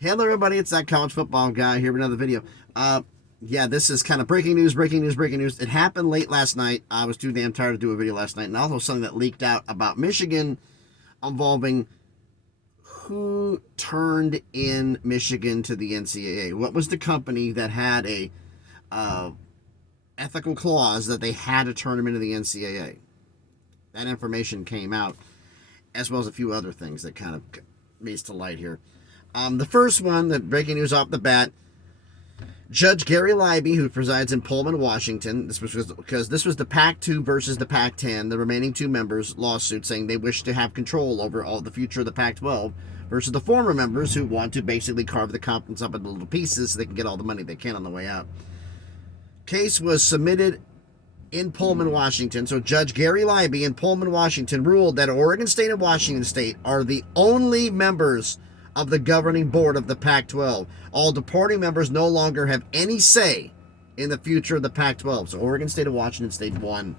Hello, everybody. It's that college football guy here with another video. Yeah, this is kind of breaking news, breaking news, breaking news. It happened late last night. I was too damn tired to do a video last night. And also something that leaked out about Michigan involving who turned in Michigan to the NCAA. What was the company that had a ethical clause that they had to turn them into the NCAA? That information came out, as well as a few other things that kind of made to light here. The first one, the breaking news off the bat, Judge Gary Libey, who presides in Pullman, Washington, this was because this was the Pac-2 versus the Pac-10, the remaining two members' lawsuit saying they wish to have control over all the future of the Pac-12 versus the former members who want to basically carve the conference up into little pieces so they can get all the money they can on the way out. Case was submitted in Pullman, Washington. So Judge Gary Libey in Pullman, Washington ruled that Oregon State and Washington State are the only members of the governing board of the Pac-12. All departing members no longer have any say in the future of the Pac-12. So Oregon State and Washington State won.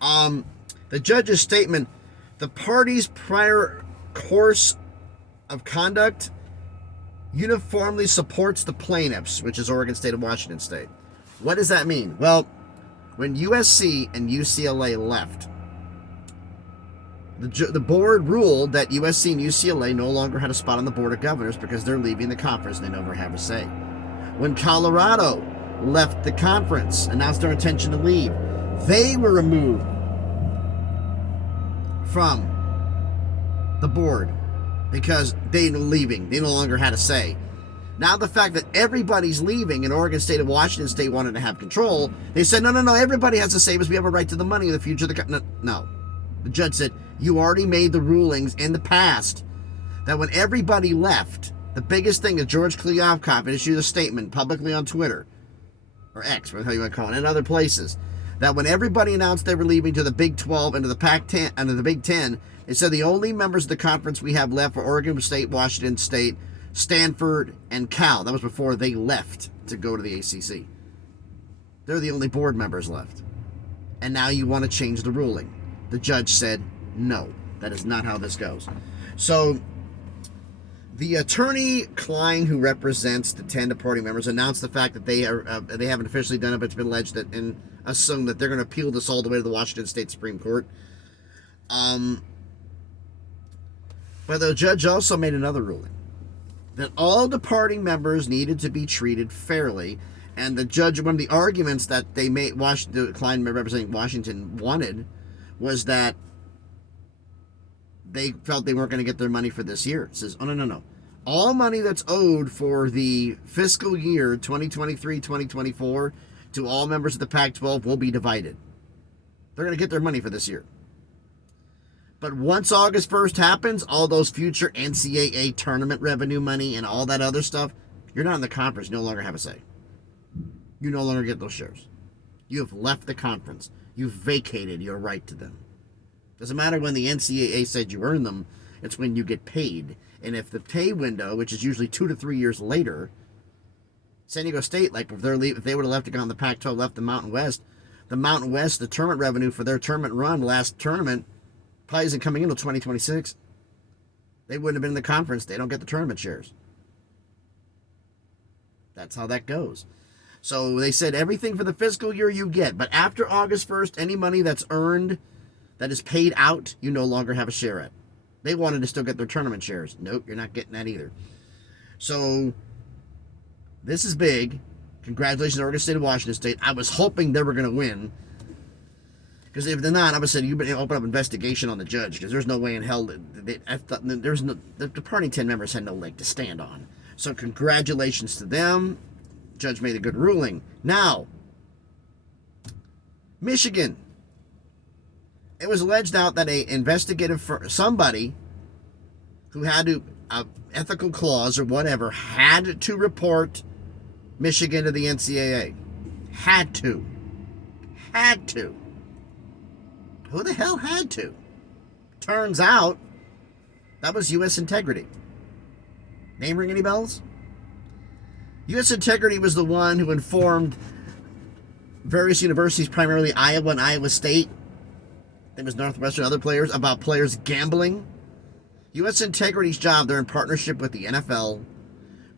The judge's statement, the parties' prior course of conduct uniformly supports the plaintiffs, which is Oregon State and Washington State. What does that mean? Well, when USC and UCLA left, the board ruled that USC and UCLA no longer had a spot on the Board of Governors because they're leaving the conference and they no longer have a say. When Colorado left the conference, announced their intention to leave, they were removed from the board because they were leaving. They no longer had a say. Now the fact that everybody's leaving and Oregon State and Washington State wanted to have control, they said, no, everybody has to say because we have a right to the money in the future of the no. The judge said, you already made the rulings in the past that when everybody left, the biggest thing is George Kliavkoff issued a statement publicly on Twitter, or X, whatever you want to call it, and other places, that when everybody announced they were leaving to the Big 12 and to the Pac-10 and to the Big 10, it said the only members of the conference we have left are Oregon State, Washington State, Stanford, and Cal. That was before they left to go to the ACC. They're the only board members left. And now you want to change the ruling. The judge said, no, that is not how this goes. So the attorney Klein, who represents the 10 departing members, announced the fact that they haven't officially done it, but it's been alleged that and assumed that they're going to appeal this all the way to the Washington State Supreme Court. But the judge also made another ruling that all departing members needed to be treated fairly. And the judge, one of the arguments that they made, Klein representing Washington wanted, was that they felt they weren't going to get their money for this year. It says, oh, no. All money that's owed for the fiscal year 2023-2024 to all members of the Pac-12 will be divided. They're going to get their money for this year. But once August 1st happens, all those future NCAA tournament revenue money and all that other stuff, you're not in the conference. You no longer have a say. You no longer get those shares. You have left the conference. You've vacated your right to them. Doesn't matter when the NCAA said you earn them, it's when you get paid. And if the pay window, which is usually 2 to 3 years later, San Diego State, like if they would have left to go on the Pac-12, left the Mountain West, the tournament revenue for their tournament run, last tournament, probably isn't coming in until 2026. They wouldn't have been in the conference. They don't get the tournament shares. That's how that goes. So they said everything for the fiscal year you get, but after August 1st, any money that's earned, that is paid out, you no longer have a share at. They wanted to still get their tournament shares. Nope, you're not getting that either. So this is big. Congratulations to Oregon State and Washington State. I was hoping they were going to win. Because if they're not, I would have said you better open up investigation on the judge, because there's no way in hell the departing 10 members had no leg to stand on. So congratulations to them. Judge made a good ruling. Now, Michigan. It was alleged out that somebody who had to, ethical clause or whatever, had to report Michigan to the NCAA. Had to. Who the hell had to? Turns out, that was U.S. Integrity. Name ring any bells? U.S. Integrity was the one who informed various universities, primarily Iowa and Iowa State, I think it was Northwestern, other players, about players gambling. U.S. Integrity's job, they're in partnership with the NFL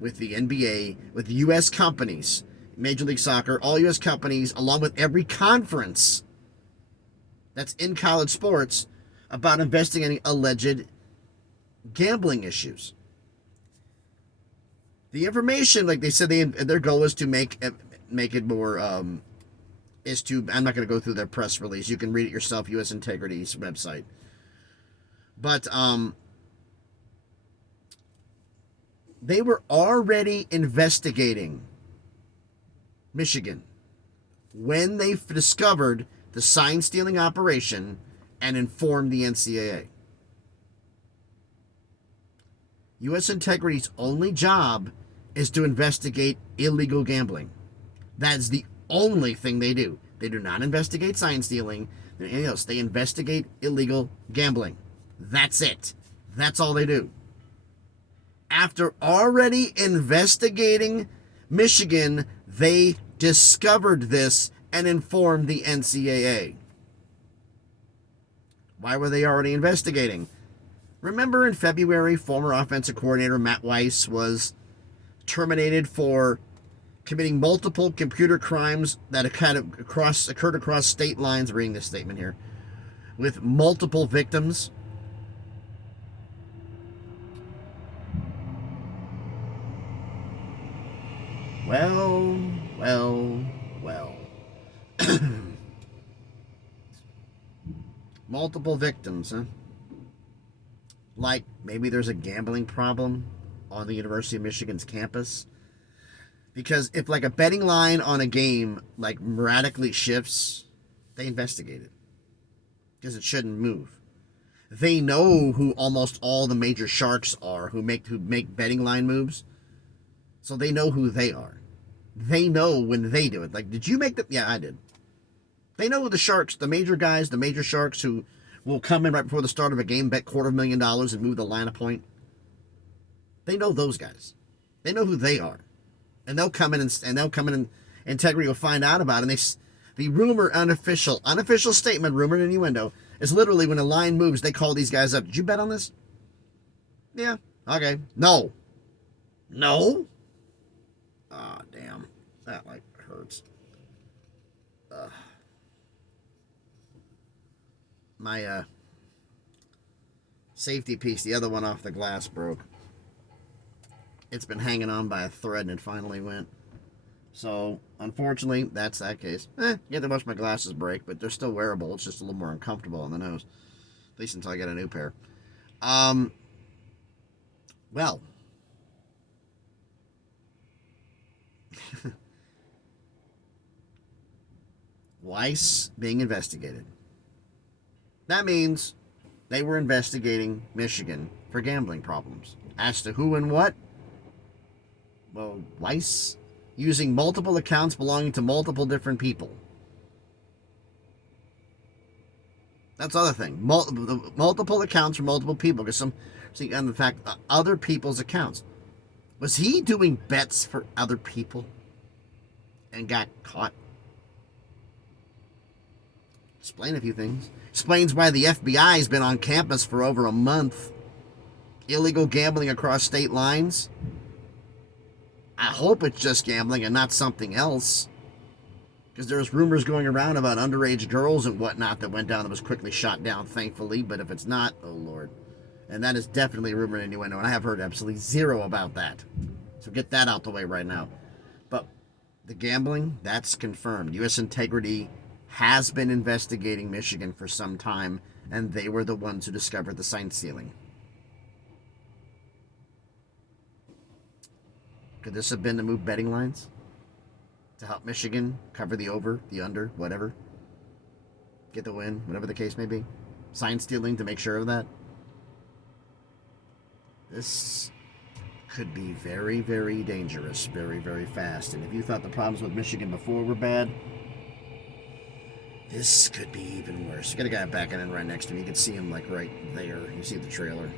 with the NBA, with U.S. companies, Major League Soccer, all U.S. companies, along with every conference that's in college sports, about investigating alleged gambling issues. The information, like they said, their goal is to make it more. I'm not going to go through their press release. You can read it yourself. U.S. Integrity's website. But they were already investigating Michigan when they discovered the sign stealing operation and informed the NCAA. U.S. Integrity's only job is to investigate illegal gambling. That's the only thing they do. They do not investigate sign stealing or anything else. They investigate illegal gambling. That's it. That's all they do. After already investigating Michigan, they discovered this and informed the NCAA. Why were they already investigating? Remember in February, former offensive coordinator Matt Weiss was terminated for committing multiple computer crimes that occurred across state lines, reading this statement here, with multiple victims. Well. Multiple victims, huh? Like, maybe there's a gambling problem on the University of Michigan's campus. Because if, like, a betting line on a game, like, radically shifts, they investigate it. Because it shouldn't move. They know who almost all the major sharks are who make betting line moves. So they know who they are. They know when they do it. Like, did you make the... Yeah, I did. They know the sharks, the major guys, the major sharks who will come in right before the start of a game, bet $250,000 and move the line a point. They know those guys. They know who they are. And they'll come in and Integrity will find out about it. And the rumor, unofficial statement, rumor and innuendo, is literally when a line moves, they call these guys up. Did you bet on this? Yeah. Okay. No. Ah, oh, damn. That, like, hurts. My safety piece, the other one off the glass, broke. It's been hanging on by a thread and it finally went. So, unfortunately, that's that case. You have to watch my glasses break, but they're still wearable. It's just a little more uncomfortable on the nose. At least until I get a new pair. Well. Weiss being investigated. That means they were investigating Michigan for gambling problems. As to who and what? Well, Weiss using multiple accounts belonging to multiple different people. That's the other thing. Multiple accounts for multiple people. Because on the fact, other people's accounts. Was he doing bets for other people and got caught? Explain a few things. Explains why the FBI has been on campus for over a month. Illegal gambling across state lines. I hope it's just gambling and not something else. Because there's rumors going around about underage girls and whatnot that went down that was quickly shot down, thankfully. But if it's not, oh Lord. And that is definitely a rumor and innuendo. And I have heard absolutely zero about that. So get that out the way right now. But the gambling, that's confirmed. U.S. Integrity has been investigating Michigan for some time, and they were the ones who discovered the sign stealing. Could this have been to move betting lines? To help Michigan cover the over, the under, whatever? Get the win, whatever the case may be? Sign stealing to make sure of that? This could be very, very dangerous, very, very fast. And if you thought the problems with Michigan before were bad, this could be even worse. You got a guy backing in right next to me. You can see him like right there. You see the trailer.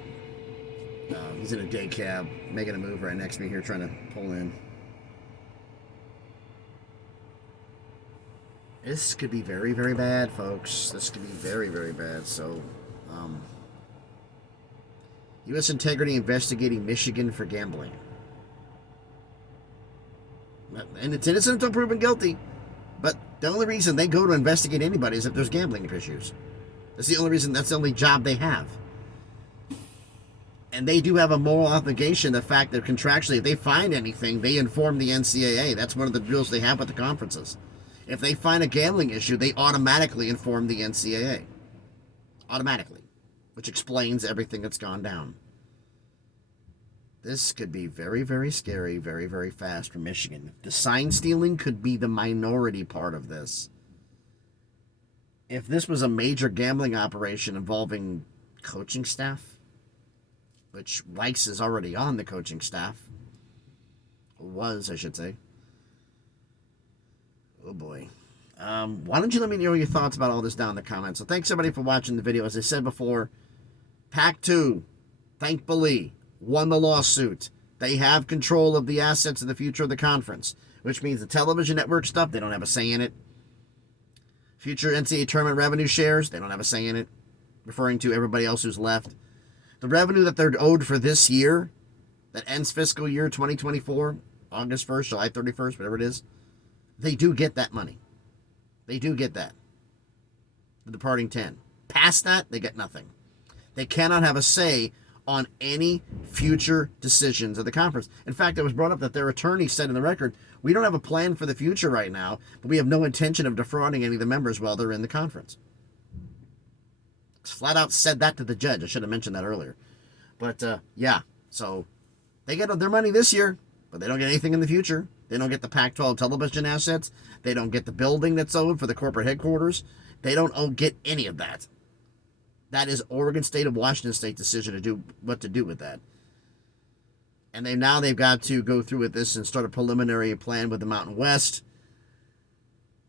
He's in a day cab, making a move right next to me here, trying to pull in. This could be very, very bad, folks. This could be very, very bad. So, U.S. Integrity investigating Michigan for gambling. And it's innocent until proven guilty. But the only reason they go to investigate anybody is if there's gambling issues. That's the only reason. That's the only job they have. And they do have a moral obligation. The fact that contractually, if they find anything, they inform the NCAA. That's one of the rules they have with the conferences. If they find a gambling issue, they automatically inform the NCAA. Automatically. Which explains everything that's gone down. This could be very, very scary, very, very fast for Michigan. The sign stealing could be the minority part of this. If this was a major gambling operation involving coaching staff, which Weiss is already on the coaching staff, was, I should say. Oh boy. Why don't you let me know your thoughts about all this down in the comments. So thanks everybody for watching the video. As I said before, Pac-2, thankfully, won the lawsuit. They have control of the assets of the future of the conference, which means the television network stuff, they don't have a say in it. Future NCAA tournament revenue shares, they don't have a say in it, referring to everybody else who's left. The revenue that they're owed for this year, that ends fiscal year 2024, August 1st, July 31st, whatever it is, they do get that money. They do get that. The departing 10. Past that, they get nothing. They cannot have a say on any future decisions of the conference. In fact, it was brought up that their attorney said in the record, we don't have a plan for the future right now, but we have no intention of defrauding any of the members while they're in the conference. Flat out said that to the judge. I should have mentioned that earlier. But, yeah, so they get their money this year, but they don't get anything in the future. They don't get the Pac-12 television assets. They don't get the building that's owed for the corporate headquarters. They don't get any of that. That is Oregon State and Washington State decision to do what to do with that. And they've got to go through with this and start a preliminary plan with the Mountain West,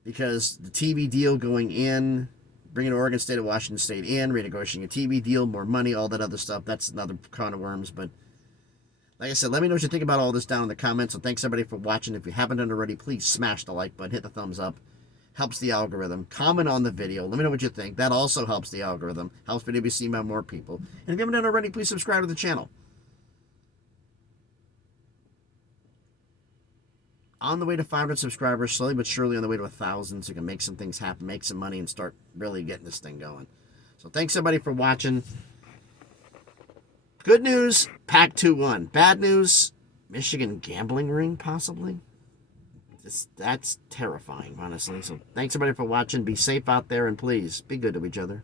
because the TV deal going in, bringing Oregon State and Washington State in, renegotiating a TV deal, more money, all that other stuff, that's another can of worms. But like I said, let me know what you think about all this down in the comments. So thanks everybody for watching. If you haven't done already, please smash the like button, hit the thumbs up. Helps the algorithm. Comment on the video. Let me know what you think. That also helps the algorithm. Helps video be seen by more people. And if you haven't done already, please subscribe to the channel. On the way to 500 subscribers, slowly but surely on the way to 1,000, so we can make some things happen, make some money, and start really getting this thing going. So thanks everybody for watching. Good news, Pac-2 won. Bad news, Michigan gambling ring, possibly. That's terrifying, honestly. So thanks everybody for watching. Be safe out there, and please be good to each other.